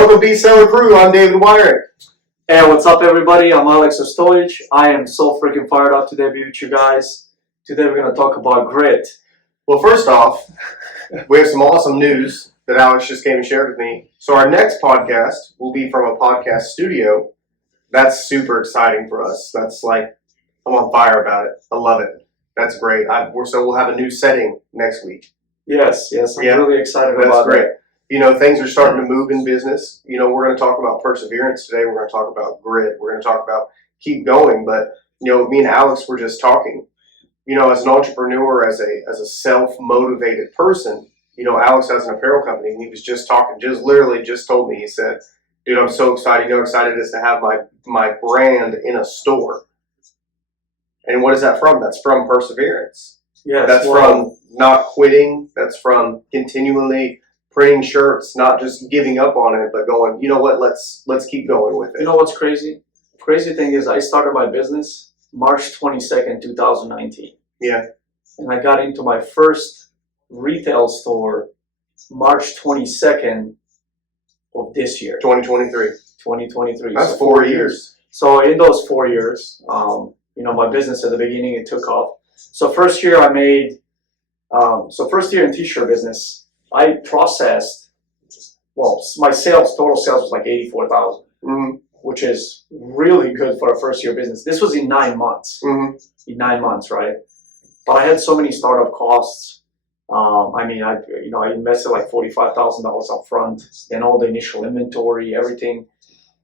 Welcome to Bestseller Crew. I'm David Wyrick. Hey, what's up, everybody? I'm Ostojic. I am so freaking fired up today to be with you guys. Today we're going to talk about grit. Well, first off, we have some awesome news that Alex just came and shared with me. So our next podcast will be from a podcast studio. That's super exciting for us. That's like, I'm on fire about it. I love it. That's great. So we'll have a new setting next week. Yes, I'm really excited about That's great. that. You know, things are starting to move in business. You know, we're going to talk about perseverance today. We're going to talk about grit. We're going to talk about keep going. But, you know, me and Alex were just talking. You know, as an entrepreneur, as a self-motivated person, you know, Alex has an apparel company, and he was just talking, literally told me, he said, dude, I'm so excited. You know how excited it is to have my brand in a store. And what is that from? That's from perseverance. Yes, That's from not quitting. That's from continually printing shirts, not just giving up on it, but going, you know what, let's keep going with it. You know what's crazy? Crazy thing is I started my business March 22nd, 2019. Yeah. And I got into my first retail store March 22nd of this year. 2023. That's So 4 years. So in those 4 years, you know, my business at the beginning, it took off. So first year in t-shirt business, I processed, my total sales was like 84,000, which is really good for a first year business. This was in 9 months, in 9 months, right? But I had so many startup costs. I invested like $45,000 up front, and all the initial inventory, everything.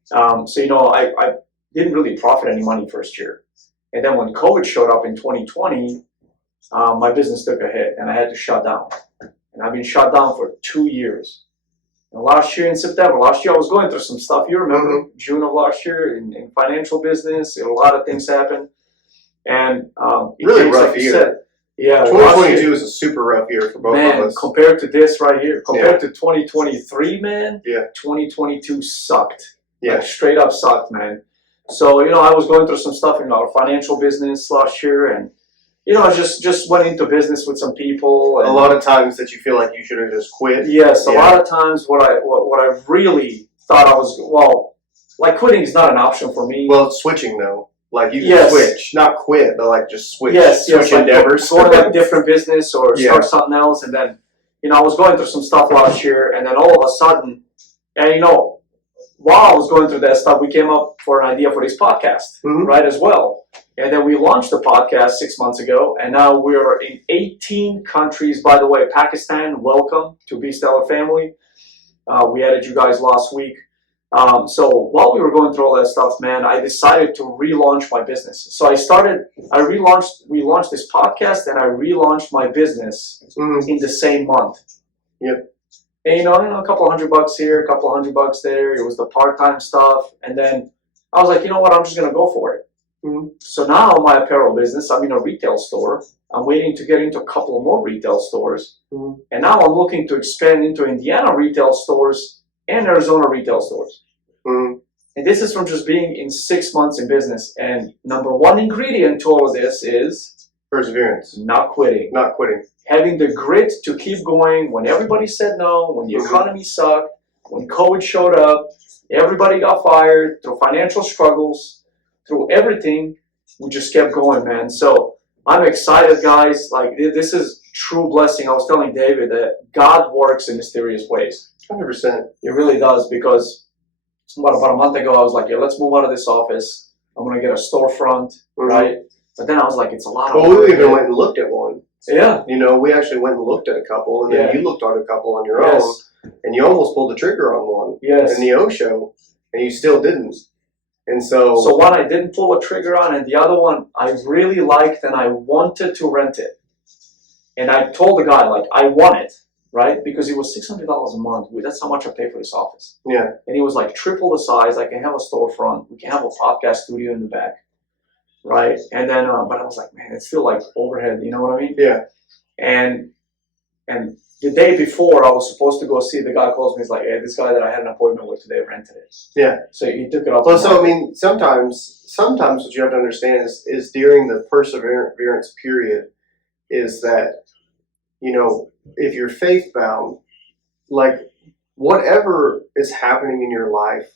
So, you know, I didn't really profit any money first year. And then when COVID showed up in 2020, my business took a hit and I had to shut down. And I've been shut down for 2 years. And last year in September, I was going through some stuff. You remember June of last year in financial business, a lot of things happened. And really rough year. Yeah, 2022 is a super rough year for both of us. Compared to this right here, compared to 2023, man, 2022 sucked. Yeah. Like, straight up sucked, man. So, you know, I was going through some stuff in our financial business last year, and, you know, I just went into business with some people. And a lot of times that you feel like you should have just quit. Yes, a lot of times what I really thought like quitting is not an option for me. Well, switching though. Like you can switch, not quit, but like just switch. Switch endeavors. Go to a different business or start something else. And then, you know, I was going through some stuff last year, and then all of a sudden, and you know, while I was going through that stuff, we came up for an idea for this podcast, right, as well. And then we launched the podcast 6 months ago, and now we're in 18 countries. By the way, Pakistan, welcome to Bestseller family. We added you guys last week. So while we were going through all that stuff, man, I decided to relaunch my business. So we launched this podcast, and I relaunched my business in the same month. Yep. And, you know, a couple $100 here, a couple $100 there. It was the part-time stuff. And then I was like, you know what, I'm just going to go for it. So now my apparel business, I'm in a retail store. I'm waiting to get into a couple more retail stores. And now I'm looking to expand into Indiana retail stores and Arizona retail stores. And this is from just being in 6 months in business. And number one ingredient to all of this is perseverance. Not quitting. Not quitting. Having the grit to keep going when everybody said no, when the economy sucked, when COVID showed up, everybody got fired, through financial struggles, through everything, we just kept going, man. So I'm excited, guys. Like, this is true blessing. I was telling David that God works in mysterious ways. 100%. It really does, because about a month ago, I was like, yeah, let's move out of this office. I'm going to get a storefront, right? But then I was like, it's a lot of work. We even went and looked at one. Yeah. You know, we actually went and looked at a couple, and then you looked at a couple on your own, and you almost pulled the trigger on one in the O show, and you still didn't. And so one I didn't pull a trigger on, and the other one I really liked, and I wanted to rent it. And I told the guy, like, I want it, right? Because it was $600 a month. That's how much I pay for this office. Yeah. And he was like, triple the size. I can have a storefront. We can have a podcast studio in the back, right? And then, but I was like, man, it's still like overhead. You know what I mean? Yeah. And the day before I was supposed to go see, the guy calls me. He's like, hey, this guy that I had an appointment with today rented it. Yeah. So he took it off. Well, so I mean, sometimes what you have to understand is during the perseverance period is that, you know, if you're faith bound, like whatever is happening in your life,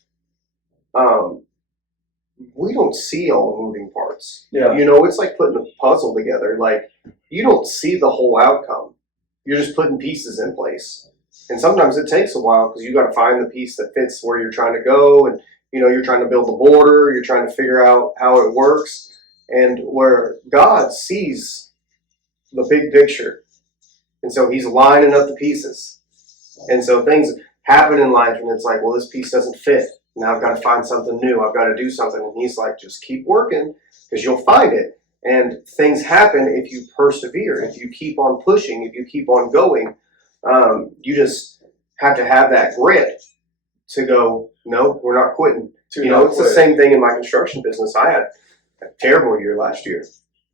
we don't see all the moving parts. Yeah. You know, it's like putting a puzzle together. Like, you don't see the whole outcome. You're just putting pieces in place. And sometimes it takes a while because you got to find the piece that fits where you're trying to go. And, you know, you're trying to build a border. You're trying to figure out how it works. And where God sees the big picture. And so he's lining up the pieces. And so things happen in life and it's like, well, this piece doesn't fit. Now I've got to find something new. I've got to do something. And he's like, just keep working because you'll find it. And things happen if you persevere, if you keep on pushing, if you keep on going. You just have to have that grit to go, no, we're not quitting. It's the same thing in my construction business. I had a terrible year last year.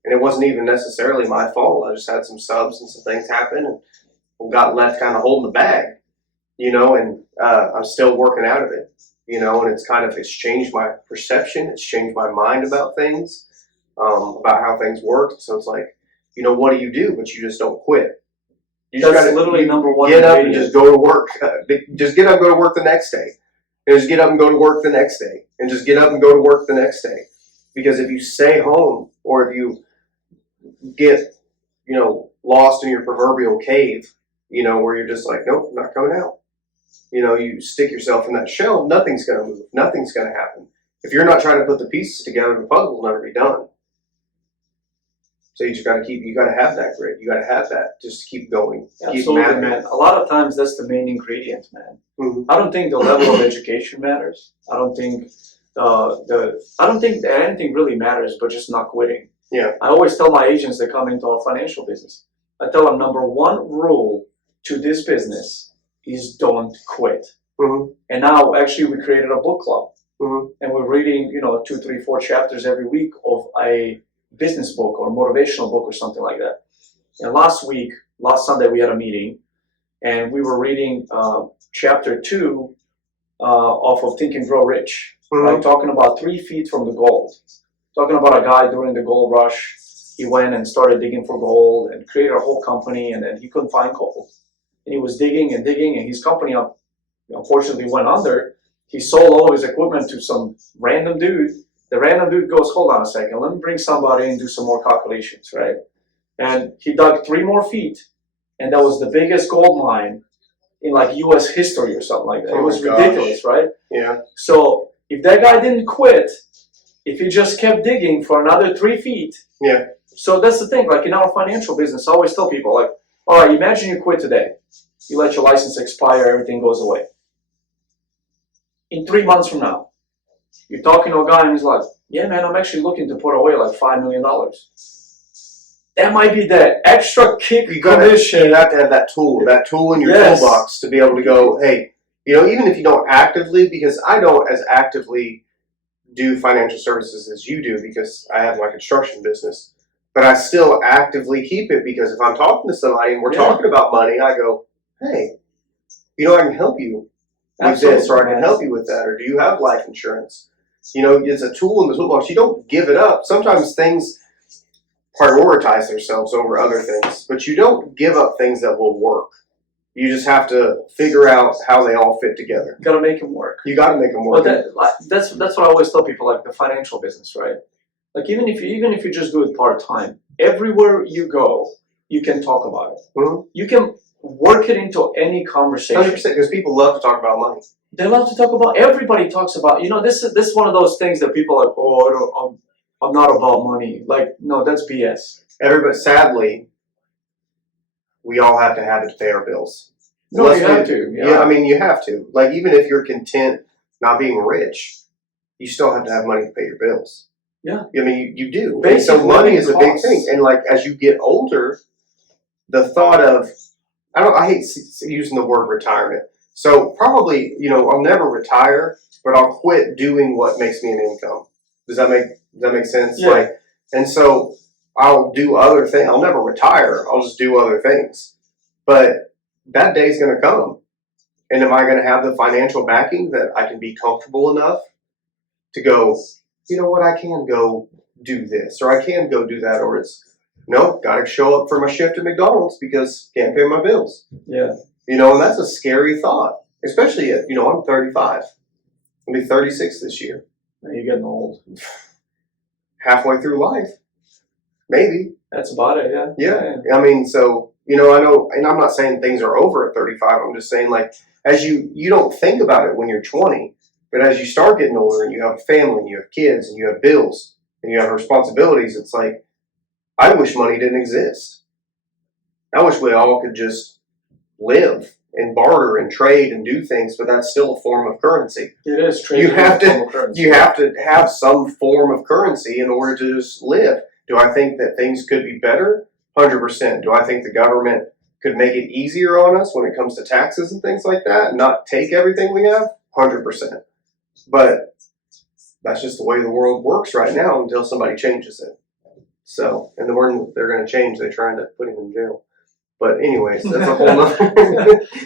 And it wasn't even necessarily my fault. I just had some subs and some things happen and got left kind of holding the bag, and I'm still working out of it, and it's changed my perception. It's changed my mind about things, about how things work. So it's like, what do you do? But you just don't quit. You just That's literally number one. Get up and just go to work. Just get up and go to work the next day. And just get up and go to work the next day. And just get up and go to work the next day. Because if you stay home or if you get, lost in your proverbial cave, where you're just like, nope, I'm not coming out. You stick yourself in that shell, nothing's going to move. Nothing's going to happen. If you're not trying to put the pieces together, the puzzle will never be done. So you just got to have that grit. You got to have that just to keep going. Absolutely, man. A lot of times that's the main ingredient, man. Mm-hmm. I don't think the level of education matters. I don't think I don't think that anything really matters, but just not quitting. Yeah. I always tell my agents that come into our financial business, I tell them number one rule to this business is don't quit. Mm-hmm. And now actually we created a book club. Mm-hmm. And we're reading, 2, 3, 4 chapters every week of a business book or motivational book or something like that. And last Sunday, we had a meeting and we were reading chapter 2 off of Think and Grow Rich, mm-hmm. right? Talking about 3 feet from the gold. Talking about a guy during the gold rush. He went and started digging for gold and created a whole company, and then he couldn't find gold. And he was digging and digging, and his company unfortunately went under. He sold all of his equipment to some random dude. The random dude goes, hold on a second, let me bring somebody and do some more calculations, right? And he dug 3 more feet, and that was the biggest gold mine in like U.S. history or something like that. Oh, it was ridiculous, right? Yeah. So if that guy didn't quit, if he just kept digging for another 3 feet. Yeah. So that's the thing, like in our financial business, I always tell people, like, all right, imagine you quit today. You let your license expire, everything goes away. In 3 months from now, you're talking to a guy and he's like, yeah, man, I'm actually looking to put away like $5 million. That might be the extra kick commission. You have to have that tool in your toolbox to be able to go, hey, even if you don't actively, because I don't as actively do financial services as you do because I have my construction business, but I still actively keep it because if I'm talking to somebody and we're talking about money, I go, hey, I can help you with this, or I can help you with that, or do you have life insurance? It's a tool in the toolbox. You don't give it up. Sometimes things prioritize themselves over other things, but you don't give up things that will work. You just have to figure out how they all fit together. You gotta make them work. You gotta make them work. But that's what I always tell people, like the financial business, right? Like even if you just do it part-time, everywhere you go, you can talk about it. Mm-hmm. You can work it into any conversation. 100%, because people love to talk about money. They love to talk about. Everybody talks about. This is one of those things that people are like, oh, I'm not about money. Like, no, that's BS. Everybody, sadly, we all have to have it to pay our bills. No, you have to. Yeah, I mean, you have to. Like, even if you're content not being rich, you still have to have money to pay your bills. Yeah. I mean, you do. Basic so money is a big costs. thing. And like, as you get older, the thought of, I hate using the word retirement. So probably, I'll never retire, but I'll quit doing what makes me an income. Does that make sense? Yeah. And so I'll do other things. I'll never retire. I'll just do other things. But that day's going to come. And am I going to have the financial backing that I can be comfortable enough to go, you know what, I can go do this, or I can go do that, or it's, nope, got to show up for my shift at McDonald's because can't pay my bills. Yeah. And that's a scary thought. Especially at, I'm 35. I'll be 36 this year. You're getting old. Halfway through life. Maybe. That's about it, yeah. Yeah. I mean, so, I know, and I'm not saying things are over at 35. I'm just saying, like, as you don't think about it when you're 20, but as you start getting older and you have a family and you have kids and you have bills and you have responsibilities, it's like, I wish money didn't exist. I wish we all could just live and barter and trade and do things, but that's still a form of currency. It is trade. You have to have some form of currency in order to just live. Do I think that things could be better? 100%. Do I think the government could make it easier on us when it comes to taxes and things like that and not take everything we have? 100%. But that's just the way the world works right now until somebody changes it. So, and the word they're going to change, they're trying to put him in jail. But anyways, that's a whole nother.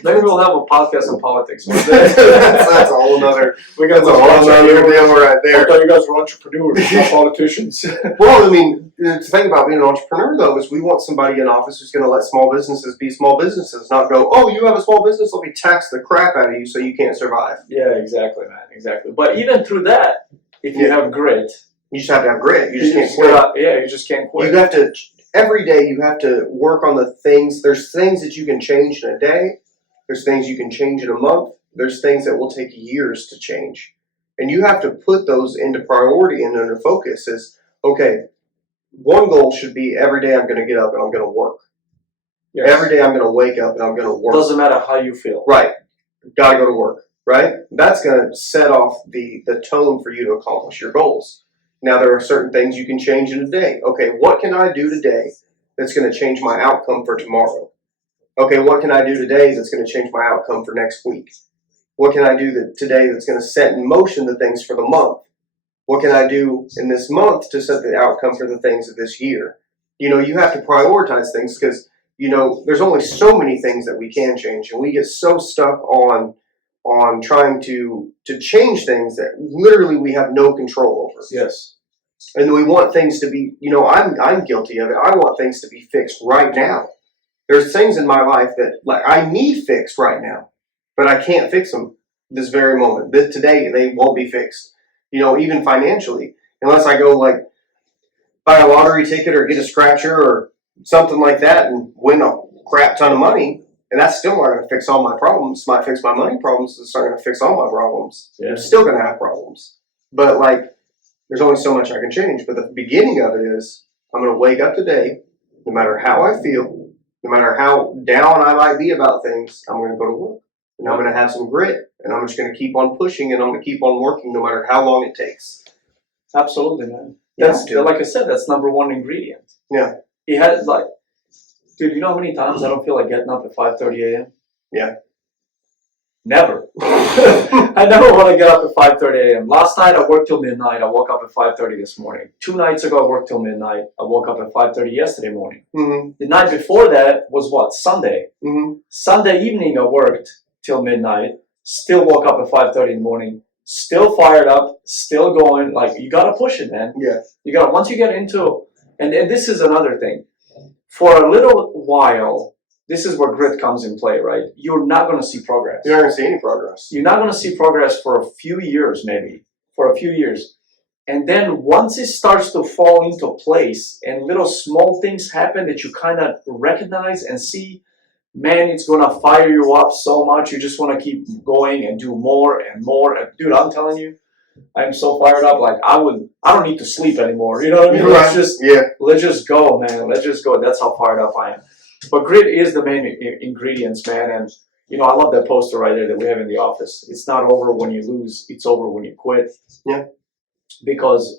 Maybe we'll have a podcast on politics one day. that's a whole nother. That's a whole nother deal right there. I thought you guys were entrepreneurs, not politicians. Well, I mean, the thing about being an entrepreneur, though, is we want somebody in office who's going to let small businesses be small businesses, not go, oh, you have a small business, let me tax the crap out of you so you can't survive. Yeah, exactly, man, exactly. But even through that, if you have grit, you just have to have grit. You just can't quit. You just can't quit. You have to. Every day you have to work on the things. There's things that you can change in a day. There's things you can change in a month. There's things that will take years to change. And you have to put those into priority and into focus as, okay, one goal should be every day I'm going to get up and I'm going to work. Yes. Every day I'm going to wake up and I'm going to work. Doesn't matter how you feel. Right. Got to go to work. Right? That's going to set off the tone for you to accomplish your goals. Now, there are certain things you can change in a day. Okay, what can I do today that's going to change my outcome for tomorrow? Okay, what can I do today that's going to change my outcome for next week? What can I do today that's going to set in motion the things for the month? What can I do in this month to set the outcome for the things of this year? You have to prioritize things because, there's only so many things that we can change, and we get so stuck on trying to change things that literally we have no control over. Yes. And we want things to be, I'm guilty of it. I want things to be fixed right now. There's things in my life that like I need fixed right now, but I can't fix them this very moment. Today they won't be fixed. Even financially, unless I go like buy a lottery ticket or get a scratcher or something like that and win a crap ton of money. And that's still not going to fix all my problems. It might fix my money problems. It's not going to fix all my problems. Yeah. I'm still going to have problems. But, there's only so much I can change. But the beginning of it is I'm going to wake up today, no matter how I feel, no matter how down I might be about things, I'm going to go to work. And I'm going to have some grit. And I'm just going to keep on pushing and I'm going to keep on working no matter how long it takes. Absolutely, man. That's, like I said, that's number one ingredient. Yeah. He has, dude, you know how many times I don't feel like getting up at 5:30 a.m.? Yeah. Never. I never want to get up at 5:30 a.m. Last night I worked till midnight. I woke up at 5:30 this morning. 2 nights ago I worked till midnight. I woke up at 5:30 yesterday morning. Mm-hmm. The night before that was what? Sunday. Mm-hmm. Sunday evening I worked till midnight. Still woke up at 5:30 in the morning. Still fired up. Still going. You got to push it, man. Yeah. You got to, once you get into, and this is another thing. For a little while, this is where grit comes in play, right? You're not going to see progress. You're not going to see any progress. You're not going to see progress for a few years, maybe. For a few years. And then once it starts to fall into place and little small things happen that you kind of recognize and see, man, it's going to fire you up so much. You just want to keep going and do more and more. And dude, I'm telling you, I'm so fired up. I don't need to sleep anymore. You know what I mean? Right. Let's just go, man. Let's just go. That's how fired up I am. But grit is the main ingredients, man. And I love that poster right there that we have in the office. It's not over when you lose. It's over when you quit. Yeah. Because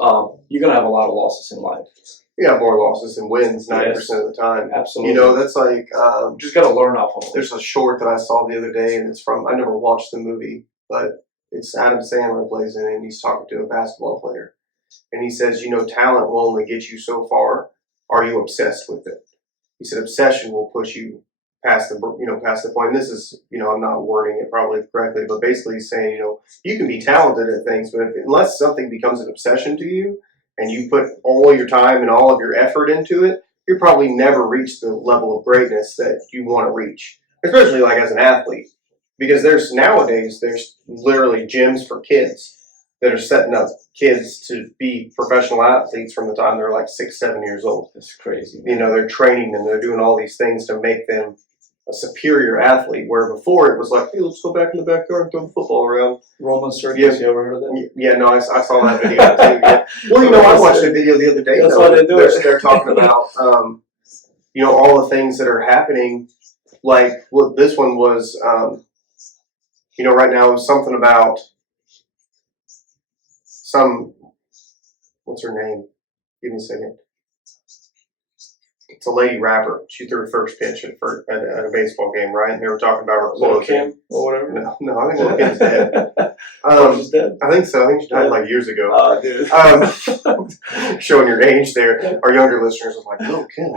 you're gonna have a lot of losses in life. You have more losses than wins 90% of the time. Absolutely. That's like just gotta learn off of them. There's a short that I saw the other day, and it's from I never watched the movie, but it's Adam Sandler plays in it, and he's talking to a basketball player. And he says, talent will only get you so far. Are you obsessed with it? He said, obsession will push you past the point. And this is, I'm not wording it probably correctly, but basically he's saying, you can be talented at things, but unless something becomes an obsession to you, and you put all your time and all of your effort into it, you'll probably never reach the level of greatness that you want to reach. Especially as an athlete. Because there's literally gyms for kids that are setting up kids to be professional athletes from the time they're like 6, 7 years old. That's crazy. You know, they're training them, they're doing all these things to make them a superior athlete, where before it was like, hey, let's go back in the backyard and throw the football around. Roman circus, you ever heard of that? Yeah, no, I saw that video too. Yeah. Well, you know, I watched a video the other day. That's though, why they do it. They're talking about, you know, all the things that are happening. Like, well, this one was, you know, right now it was something about what's her name? Give me a second. It's a lady rapper. She threw her first pitch at a baseball game, right? And they were talking about her Little clothes. Kim or whatever. No, I think Little Kim's dead. She's dead? I think so. I think she died like years ago. Oh, dude. Showing your age there. Our younger listeners are like, Little Kim.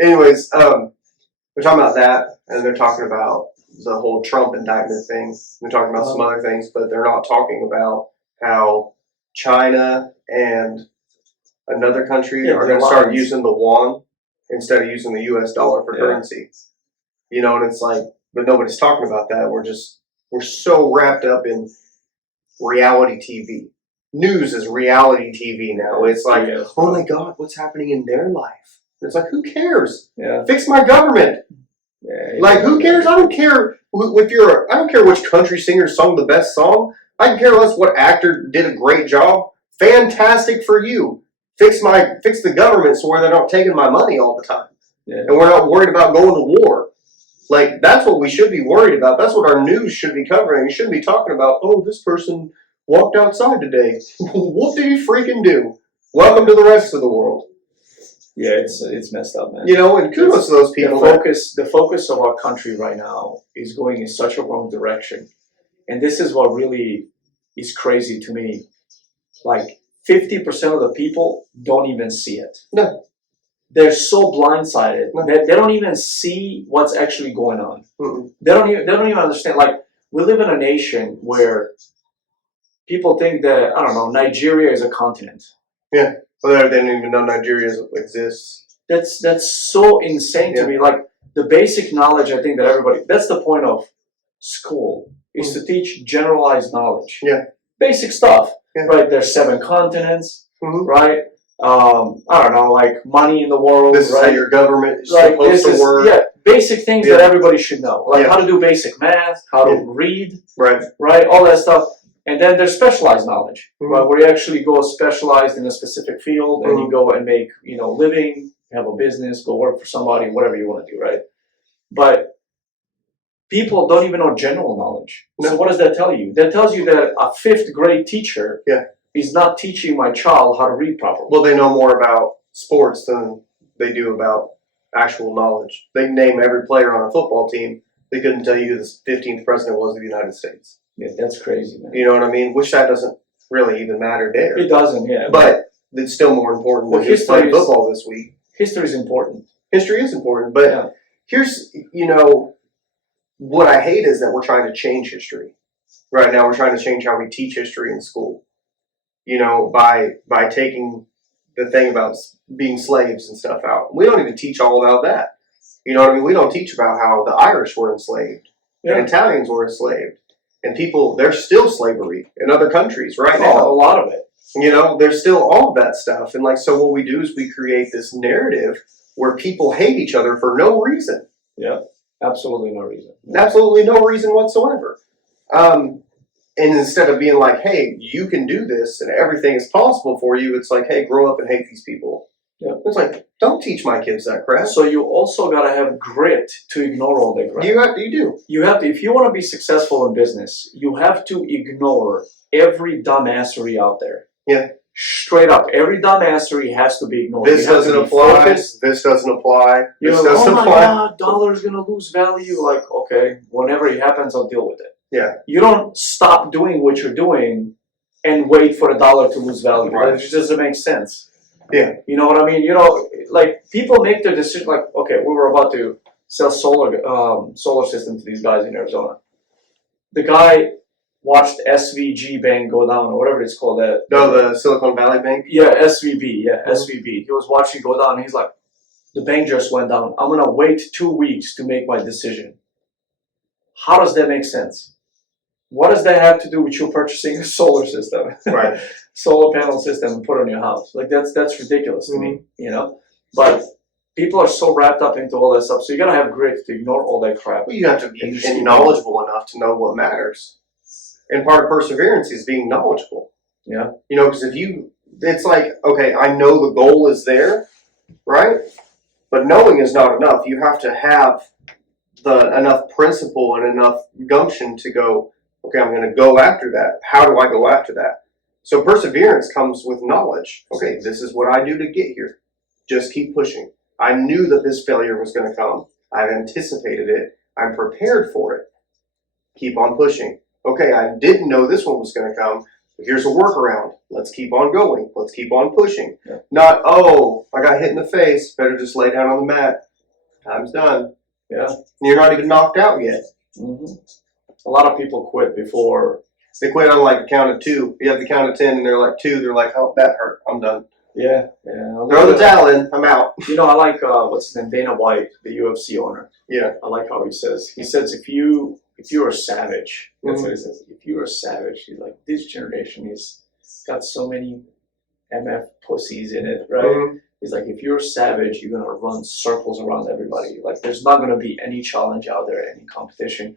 Anyways, they're talking about that, and they're talking about the whole Trump indictment thing. They're talking about some other things, but they're not talking about how China and another country are going to start using the yuan instead of using the US dollar for currency. You know, and it's like, but nobody's talking about that. We're so wrapped up in reality TV. News is reality TV now. It's like, oh my God, what's happening in their life? And it's like, who cares? Yeah. Fix my government. Yeah, Like, who cares? I don't care I don't care which country singer sung the best song. I can care less what actor did a great job. Fantastic for you. Fix the government so where they're not taking my money all the time. Yeah. And we're not worried about going to war. Like, that's what we should be worried about. That's what our news should be covering. You shouldn't be talking about, oh, this person walked outside today. What did he freaking do? Welcome to the rest of the world. Yeah, it's messed up, man. You know, and kudos to those people. The focus of our country right now is going in such a wrong direction. And this is what really is crazy to me. Like, 50% of the people don't even see it. No. They're so blindsided No. that they don't even see what's actually going on. Mm-mm. They don't even understand. Like, we live in a nation where people think that, I don't know, Nigeria is a continent. Yeah. Well, they didn't even know Nigeria exists. That's so insane to me. Like, the basic knowledge, I think that everybody, that's the point of school, is to teach generalized knowledge. Yeah. Basic stuff. Yeah. Right? There's 7 continents, Mm-hmm. right? I don't know, like money in the world. This is right? how your government is Like, supposed to work. Yeah, basic things that everybody should know. Like how to do basic math, how to read, right? All that stuff. And then there's specialized knowledge, right? Where you actually go specialized in a specific field and you go and make, living, have a business, go work for somebody, whatever you want to do, right? But people don't even know general knowledge. No. So what does that tell you? That tells you that a 5th grade teacher is not teaching my child how to read properly. Well, they know more about sports than they do about actual knowledge. They can name every player on a football team. They couldn't tell you who the 15th president was of the United States. Yeah, that's crazy, man. You know what I mean? Which that doesn't really even matter there. It doesn't, yeah. But it's still more important than just playing football this week. History is important. History is important. But here's, what I hate is that we're trying to change history. Right now we're trying to change how we teach history in school. By taking the thing about being slaves and stuff out. We don't even teach all about that. You know what I mean? We don't teach about how the Irish were enslaved and Italians were enslaved. And there's still slavery in other countries right now. A lot of it. There's still all of that stuff. And so what we do is we create this narrative where people hate each other for no reason. Yeah, absolutely no reason. Absolutely no reason whatsoever. And instead of being like, hey, you can do this and everything is possible for you, it's like, hey, grow up and hate these people. Yeah. It's like, don't teach my kids that crap. So you also got to have grit to ignore all that crap. You do. You have to, if you want to be successful in business, you have to ignore every dumbassery out there. Yeah. Straight up, every dumbassery has to be ignored. This doesn't apply. This doesn't apply. This doesn't apply. Oh my God, dollar's going to lose value. Like, okay, whenever it happens, I'll deal with it. Yeah. You don't stop doing what you're doing and wait for the dollar to lose value. Right. It just doesn't make sense. Yeah. You know what I mean? Like people make their decision. Like, okay, we were about to sell solar system to these guys in Arizona. The guy watched SVG Bank go down, or whatever it's called. The Silicon Valley Bank? Yeah, SVB. Yeah, SVB. He was watching it go down, and he's like, the bank just went down. I'm going to wait 2 weeks to make my decision. How does that make sense? What does that have to do with you purchasing a solar system, Right. solar panel system, and put on your house? Like that's ridiculous to me, you know. But people are so wrapped up into all that stuff, so you gotta have grit to ignore all that crap. Well, you have to be knowledgeable enough to know what matters, and part of perseverance is being knowledgeable. Yeah. You know, because it's like, okay, I know the goal is there, right? But knowing is not enough. You have to have enough principle and enough gumption to go, okay, I'm going to go after that. How do I go after that? So perseverance comes with knowledge. Okay, this is what I do to get here. Just keep pushing. I knew that this failure was going to come. I've anticipated it. I'm prepared for it. Keep on pushing. Okay, I didn't know this one was going to come. Here's a workaround. Let's keep on going. Let's keep on pushing. Yeah. Not, oh, I got hit in the face. Better just lay down on the mat. Time's done. Yeah. You're not even knocked out yet. Mm-hmm. A lot of people quit before. They quit on like the count of 2. You have the count of 10 and they're like 2. They're like, oh, that hurt. I'm done. Yeah. Throw the towel in. I'm out. You know, I like, what's his name? Dana White, the UFC owner. Yeah. I like how he says, if you're a savage, that's what he says. If you're a savage, he's like, this generation is got so many MF pussies in it, right? Mm-hmm. He's like, if you're a savage, you're gonna run circles around everybody. Like, there's not gonna be any challenge out there, any competition.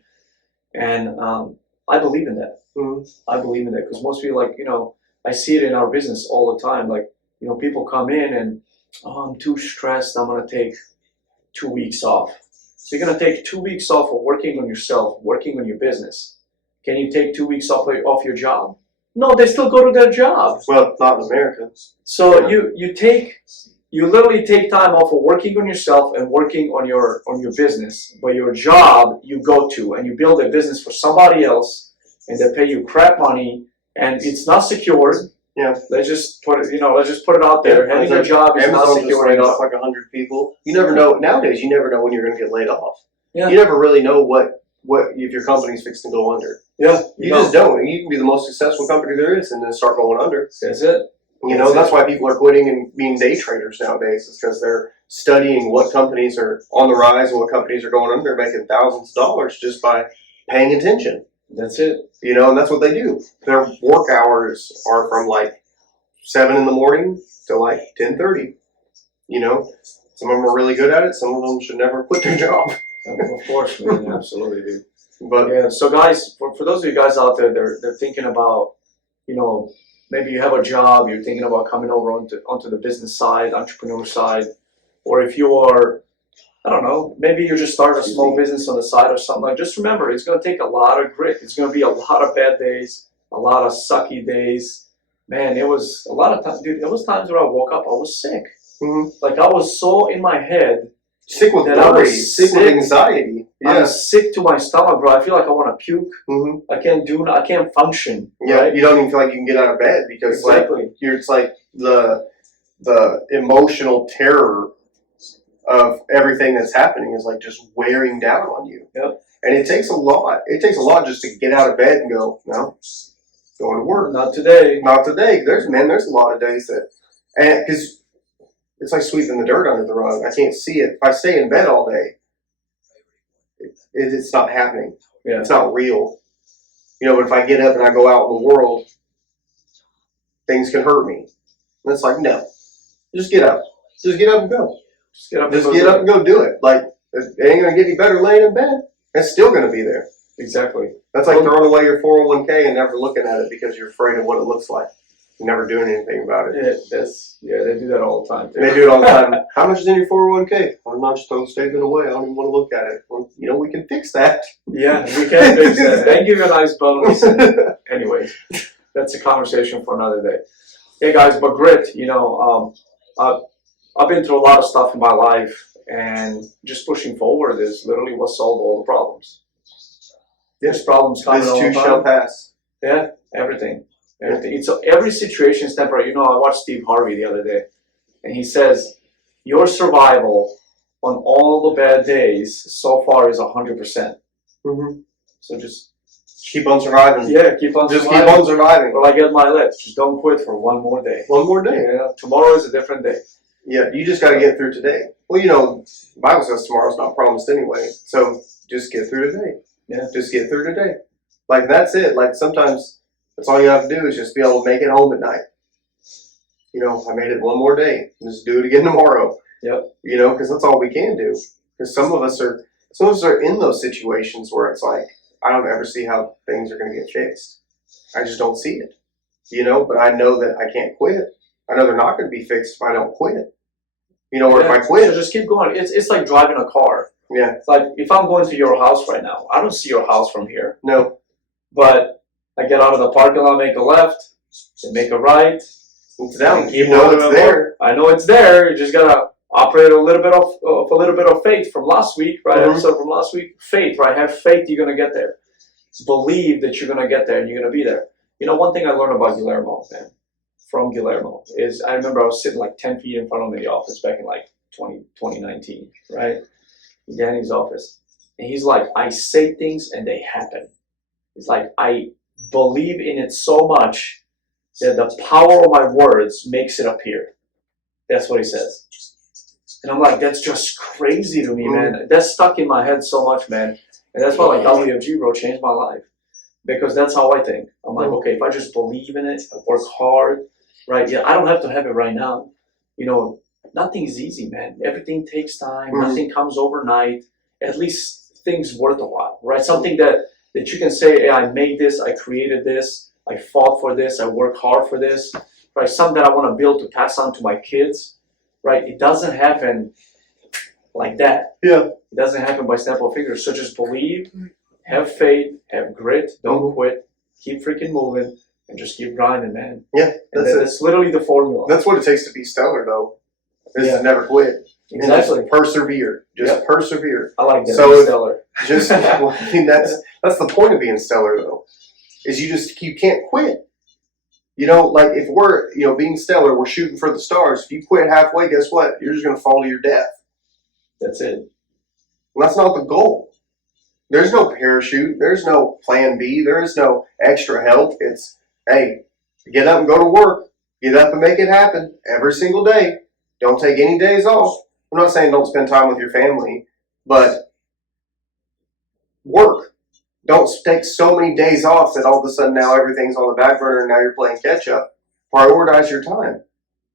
And I believe in that. Mm-hmm. I believe in that because most people, like, you know, I see it in our business all the time. Like, you know, people come in and, oh, I'm too stressed. I'm gonna take 2 weeks off. So you're going to take 2 weeks off of working on yourself, working on your business. Can you take 2 weeks off your job? No, they still go to their job. Well, not in America. So you literally take time off of working on yourself and working on your business. But your job you go to and you build a business for somebody else and they pay you crap money and it's not secured. Yeah. Let's just put it out there. Yeah, Having a job is not secure enough. Like 100 people. You never know. Nowadays, you never know when you're going to get laid off. Yeah. You never really know what if your company's fixing to go under. Yeah. You just don't. You can be the most successful company there is and then start going under. That's it. You know, that's why people are quitting and being day traders nowadays. Is because they're studying what companies are on the rise and what companies are going under, making thousands of dollars just by paying attention. That's it. You know, and that's what they do. Their work hours are from like 7 in the morning to like 10:30. You know, some of them are really good at it. Some of them should never quit their job. Of course, man, absolutely, dude. But yeah, so guys, for those of you guys out there, they're thinking about, you know, maybe you have a job, you're thinking about coming over onto the business side, entrepreneur side, or if you are, I don't know, maybe you're just starting a small business on the side or something. Like, just remember, it's going to take a lot of grit. It's going to be a lot of bad days, a lot of sucky days. Man, it was a lot of times, dude. There was times where I woke up, I was sick. mm-hmm. Like, I was so in my head. Sick with worry, sick with anxiety. Yeah. I'm sick to my stomach, bro. I feel like I want to puke. Mm-hmm. I can't function. Yeah, right? you don't even feel like you can get out of bed because exactly. It's like the emotional terror of everything that's happening is like just wearing down on you. Yep. And it takes a lot. It takes a lot just to get out of bed and go, no, going to work. Not today. Not today. There's a lot of days that, and because it's like sweeping the dirt under the rug. I can't see it. If I stay in bed all day, it's not happening. Yeah. It's not real. You know, but if I get up and I go out in the world, things can hurt me. And it's like, no, just get up. Just get up and go. Just get up and go do it. Like, it ain't going to get any better laying in bed. It's still going to be there. Exactly. That's like throwing away your 401k and never looking at it because you're afraid of what it looks like. Never doing anything about it. Yeah, they do that all the time. They do it all the time. How much is in your 401k? I'm not just throwing a statement away. I don't even want to look at it. Well, you know, we can fix that. Yeah, we can fix that. And give you a nice bonus. Anyways, that's a conversation for another day. Hey guys, but grit, you know, I've been through a lot of stuff in my life, and just pushing forward is literally what solved all the problems. There's problems coming all the time. This too shall pass. Yeah, everything. Every situation is temporary. You know, I watched Steve Harvey the other day, and he says, your survival on all the bad days so far is 100%. Mm-hmm. So just keep on surviving. Yeah, keep on surviving. Just keep on surviving. Well, I get my lips. Just don't quit for one more day. One more day. Yeah, tomorrow is a different day. Yeah, you just got to get through today. Well, you know, the Bible says tomorrow's not promised anyway, so just get through today. Yeah. Just get through today. Like, that's it. Like, sometimes that's all you have to do is just be able to make it home at night. You know, I made it one more day. Just do it again tomorrow. Yep. You know, because that's all we can do. Because some of us are in those situations where it's like, I don't ever see how things are going to get fixed. I just don't see it. You know, but I know that I can't quit. I know they're not going to be fixed if I don't quit. You know, or if I quit. So just keep going. It's like driving a car. Yeah. It's like if I'm going to your house right now, I don't see your house from here. No. But I get out of the parking lot, make a left, then make a right. It's down. You know it's there. I know it's there. You just gotta operate a little bit of faith from last week, right? Mm-hmm. Episode from last week. Faith, right? Have faith you're gonna get there. Believe that you're gonna get there and you're gonna be there. You know, one thing I learned about Guillermo, man, from Guillermo, is I remember I was sitting like 10 feet in front of him in the office back in like 2019, right? In Danny's office. And he's like, I say things and they happen. It's like, I believe in it so much that the power of my words makes it appear. That's what he says. And I'm like, that's just crazy to me, man. That's stuck in my head so much, man. And that's why like WFG, bro, changed my life. Because that's how I think. I'm like, okay, if I just believe in it, I work hard, right? Yeah, I don't have to have it right now. You know, nothing's easy, man. Everything takes time. Nothing comes overnight. At least things worth a while, right? Something that you can say, hey, I made this, I created this, I fought for this, I worked hard for this, right? Something that I want to build to pass on to my kids, right? It doesn't happen like that. Yeah. It doesn't happen by snap of fingers. So just believe, have faith, have grit, don't quit, keep freaking moving, and just keep grinding, man. Yeah, that's literally the formula. That's what it takes to be stellar, though. Is to never quit. Exactly. And just persevere. Just persevere. I like that. So stellar. Just, well, I mean, that's the point of being stellar, though. Is you can't quit. You know, like if we're, being stellar, we're shooting for the stars. If you quit halfway, guess what? You're just going to fall to your death. That's it. And that's not the goal. There's no parachute. There's no plan B. There is no extra help. It's, hey, get up and go to work. Get up and make it happen every single day. Don't take any days off. I'm not saying don't spend time with your family, but work. Don't take so many days off that all of a sudden now everything's on the back burner and now you're playing catch up. Prioritize your time.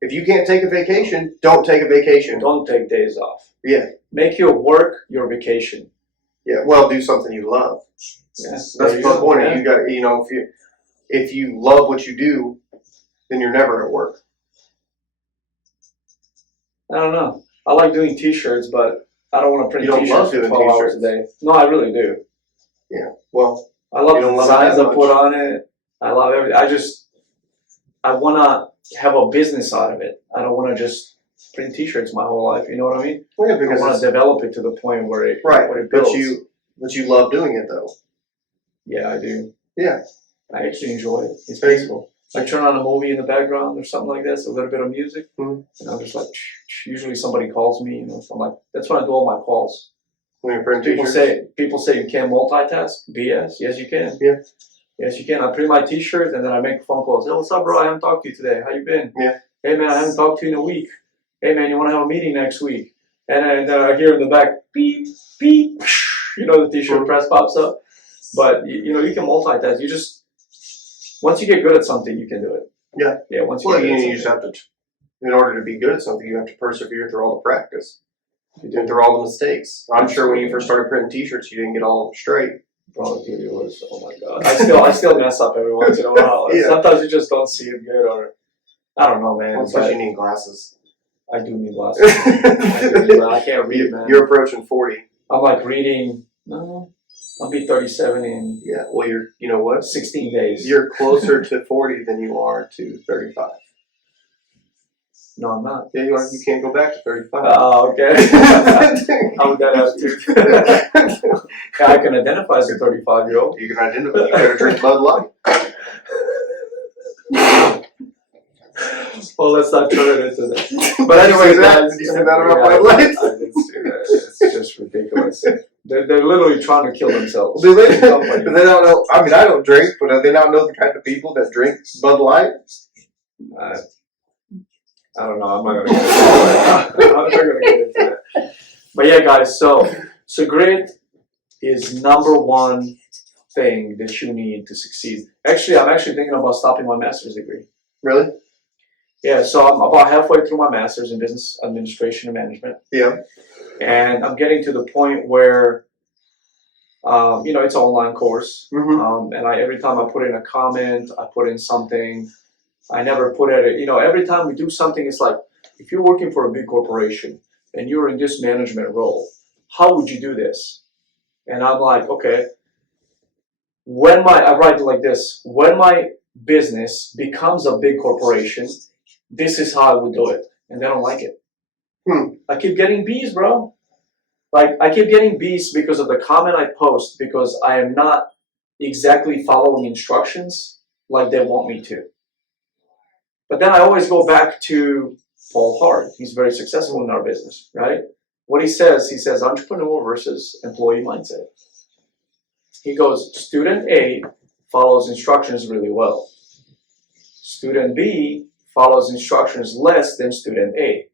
If you can't take a vacation, don't take a vacation. Don't take days off. Yeah. Make your work your vacation. Yeah. Well, do something you love. Yeah. That's the point. Yeah. You got, if you love what you do, then you're never at work. I don't know. I like doing T-shirts, but I don't want to print T-shirts for 12 hours a day. No, I really do. Yeah. Well, I love the designs I put on it. I love everything. I want to have a business out of it. I don't want to just print T-shirts my whole life. You know what I mean? Yeah, because I want to develop it to the point where it builds. But you love doing it though. Yeah, I do. Yeah. I actually enjoy it. It's peaceful. I turn on a movie in the background or something like this, a little bit of music, and I'm just like, usually somebody calls me, so I'm like, that's when I do all my calls. When you're People say you can't multitask. BS. Yes, you can. Yeah. Yes, you can. I print my T-shirt and then I make phone calls. Hey, what's up, bro? I haven't talked to you today. How you been? Yeah. Hey, man, I haven't talked to you in a week. Hey, man, you want to have a meeting next week? And then I hear in the back, beep, beep. The T-shirt press pops up. But you can multitask. You just once you get good at something, you can do it. Yeah. Yeah. You just have to. In order to be good at something, you have to persevere through all the practice. And through all the mistakes. I'm sure when you first started printing T-shirts, you didn't get all of them straight. Bro, dude, it was, oh my God. I still mess up every once in a while. Yeah. Sometimes you just don't see it good, or I don't know, man. Well, you need glasses. I do need glasses. I can't read, man. You're approaching 40. I'm like reading, no, I'll be 37 in well, you know what? 16 days. You're closer to 40 than you are to 35. No, I'm not. Yeah, you are. You can't go back to 35. Oh, okay. How would that attitude? I can identify as a 35-year-old. You can identify. You better drink Bud Light. Well, let's not turn it into that. But anyways, did you say that about Bud Light? I didn't say that. It's just ridiculous. They're literally trying to kill themselves. Do they? But they don't know. I mean, I don't drink, but do they not know the kind of people that drink Bud Light? I don't know. I'm not going to get into that. But yeah, guys. So grit, is number one thing that you need to succeed. Actually, I'm actually thinking about stopping my master's degree. Really? Yeah, so I'm about halfway through my master's in business administration and management. Yeah. And I'm getting to the point where, it's an online course. And every time I put in a comment, I put in something. I never put it, every time we do something, it's like, if you're working for a big corporation and you're in this management role, how would you do this? And I'm like, okay, I write it like this, when my business becomes a big corporation, this is how I would do it. And they don't like it. I keep getting B's, bro. Like, I keep getting B's because of the comment I post, because I am not exactly following instructions like they want me to. But then I always go back to Paul Hart. He's very successful in our business, right? What he says entrepreneur versus employee mindset. He goes, student A follows instructions really well. Student B follows instructions less than student A.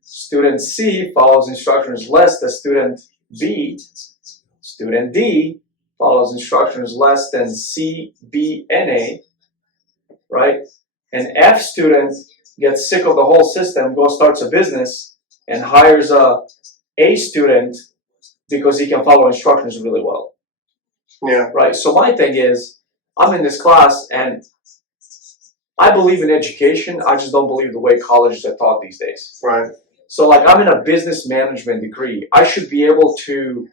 Student C follows instructions less than student B. Student D follows instructions less than C, B, and A, right? An F student gets sick of the whole system, goes starts a business, and hires a student because he can follow instructions really well. Yeah. Right. So my thing is, I'm in this class and I believe in education. I just don't believe the way colleges are taught these days. Right. So like, I'm in a business management degree. I should be able to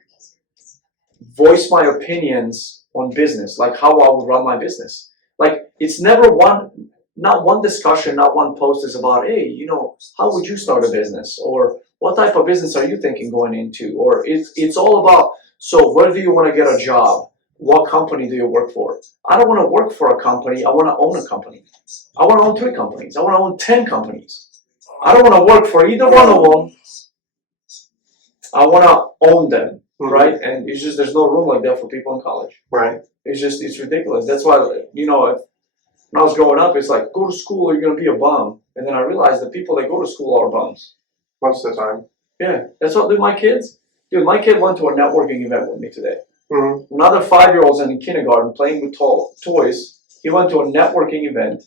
voice my opinions on business, like how I would run my business. Like, it's never not one discussion, not one post is about, hey, how would you start a business? Or what type of business are you thinking going into? Or it's all about, so where do you want to get a job? What company do you work for? I don't want to work for a company. I want to own a company. I want to own 3 companies. I want to own 10 companies. I don't want to work for either one of them. I want to own them, right? And it's just, there's no room like that for people in college. Right. It's ridiculous. That's why, when I was growing up, it's like, go to school or you're going to be a bum. And then I realized that people that go to school are bums. Most of the time. Yeah. That's what my kids. Dude, my kid went to a networking event with me today. Another 5-year-old's in kindergarten playing with toys. He went to a networking event.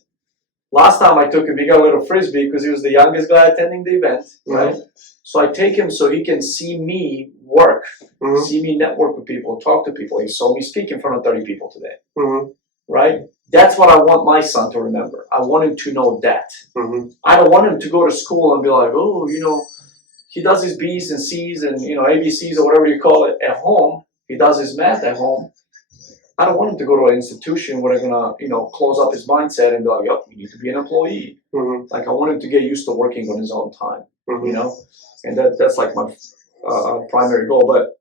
Last time I took him, he got a little frisbee because he was the youngest guy attending the event, right? So I take him so he can see me work, see me network with people, talk to people. He saw me speak in front of 30 people today, right? That's what I want my son to remember. I want him to know that. I don't want him to go to school and be like, oh, he does his B's and C's and, ABCs or whatever you call it at home. He does his math at home. I don't want him to go to an institution where they're going to, close up his mindset and be like, yep, you need to be an employee. Like, I want him to get used to working on his own time, and that's like my primary goal. But,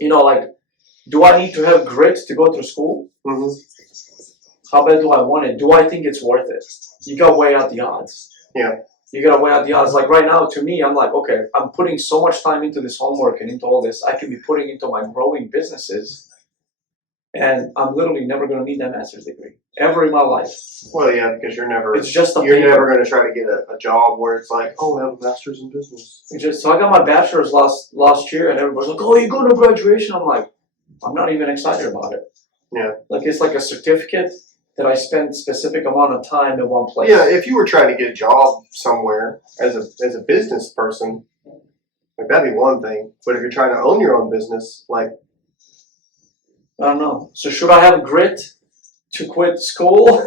like, do I need to have grit to go through school? How bad do I want it? Do I think it's worth it? You got to weigh out the odds. Yeah. You got to weigh out the odds. Like, right now, to me, I'm like, okay, I'm putting so much time into this homework and into all this. I can be putting into my growing businesses. And I'm literally never going to need that master's degree ever in my life. Well, yeah, because you're never going to try to get a job where it's like, oh, I have a master's in business. So I got my bachelor's last year, and everybody's like, oh, you're going to graduation. I'm like, I'm not even excited about it. Yeah. Like, it's like a certificate that I spent specific amount of time in one place. Yeah, if you were trying to get a job somewhere as a business person, like, that'd be one thing. But if you're trying to own your own business, like, I don't know. So should I have grit to quit school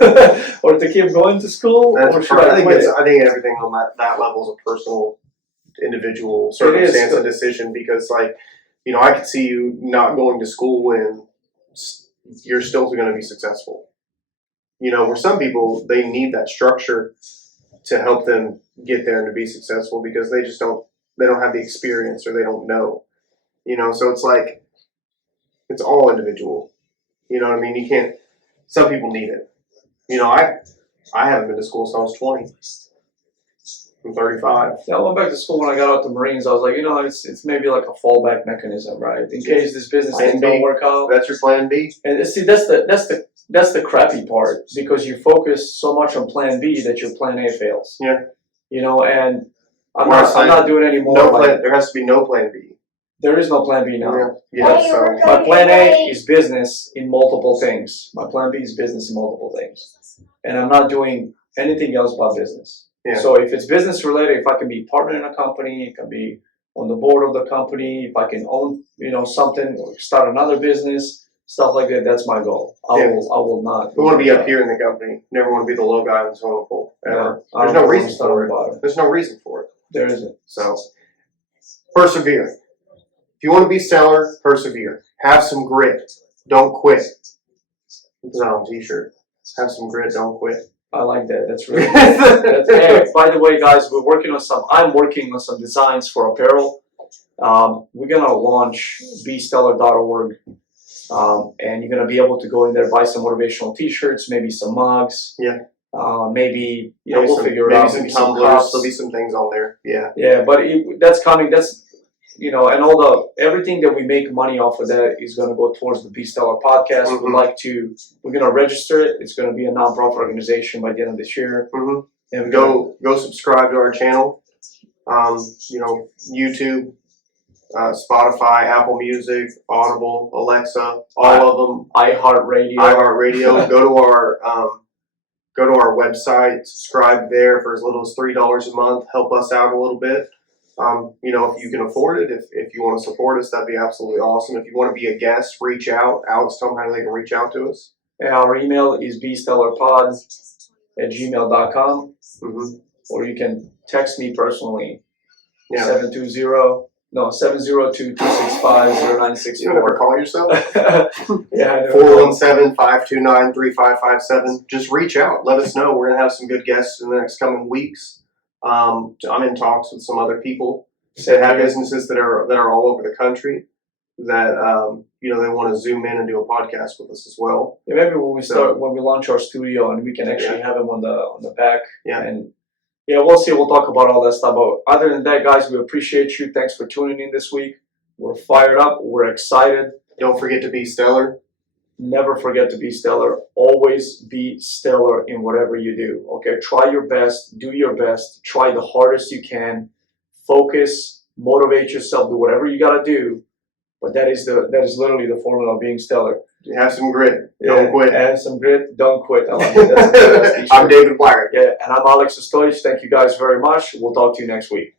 or to keep going to school? I think everything on that level is a personal, individual circumstance and decision, because, like, I could see you not going to school and you're still going to be successful. Where some people, they need that structure to help them get there and to be successful because they don't have the experience or they don't know. So it's like, it's all individual. You know what I mean? You can't, some people need it. I haven't been to school since I was 20. I'm 35. Yeah, I went back to school when I got out the Marines. I was like, it's maybe like a fallback mechanism, right? In case this business thing don't work out. That's your plan B. And see, that's the crappy part, because you focus so much on plan B that your plan A fails. Yeah. And I'm not doing any more. There has to be no plan B. There is no plan B now. Yeah. Hey, So we're My good. plan A is business in multiple things. My plan B is business in multiple things. And I'm not doing anything else but business. Yeah. So if it's business related, if I can be partner in a company, it can be on the board of the company, if I can own, something or start another business, stuff like that, that's my goal. I will not. we want to be up here in the company. Never want to be the low guy on the swimming pool. Ever. I There's don't no wanna reason start for on the bottom. it. There's no reason for it. There isn't. So persevere. If you want to be stellar, persevere. Have some grit. Don't quit. Put that on a t-shirt. Have some grit. Don't quit. I like that. That's really good. Hey, by the way, guys, I'm working on some designs for apparel. We're gonna launch bestellar.org, and you're gonna be able to go in there, buy some motivational T-shirts, maybe some mugs. Yeah. Maybe we'll figure it maybe out. some Maybe some tumblers. cups. There'll be some things on there. Yeah. Yeah, but that's coming. That's and everything that we make money off of that is going to go towards the Be Stellar podcast. Mm-hmm. We're going to register it. It's going to be a nonprofit organization by the end of this year. Mm-hmm. And go subscribe to our channel. YouTube, Spotify, Apple Music, Audible, Alexa, all of them. iHeartRadio. Go to our website. Subscribe there for as little as $3 a month. Help us out a little bit. If you can afford it, if you want to support us, that'd be absolutely awesome. If you want to be a guest, reach out. Alex, tell them how they can reach out to us. And our email is bestellarpod@gmail.com. Mm-hmm. Or you can text me personally. Yeah. 702-265-0964. You don't ever call yourself? Yeah, I know. 417-529-3557. Just reach out. Let us know. We're going to have some good guests in the next coming weeks. I'm in talks with some other people that have businesses that are all over the country that they want to zoom in and do a podcast with us as well. Yeah, maybe when we launch our studio and we can actually have them on the back. Yeah. And we'll see. We'll talk about all that stuff. But other than that, guys, we appreciate you. Thanks for tuning in this week. We're fired up. We're excited. Don't forget to be stellar. Never forget to be stellar. Always be stellar in whatever you do. Okay, try your best. Do your best. Try the hardest you can. Focus. Motivate yourself. Do whatever you gotta do. But that is literally the formula of being stellar. Have some grit. Don't quit. Have some grit. Don't quit. I like that. That's a I'm David Wyrick. Yeah, and I'm Alex Ostojic. Thank you guys very much. We'll talk to you next week.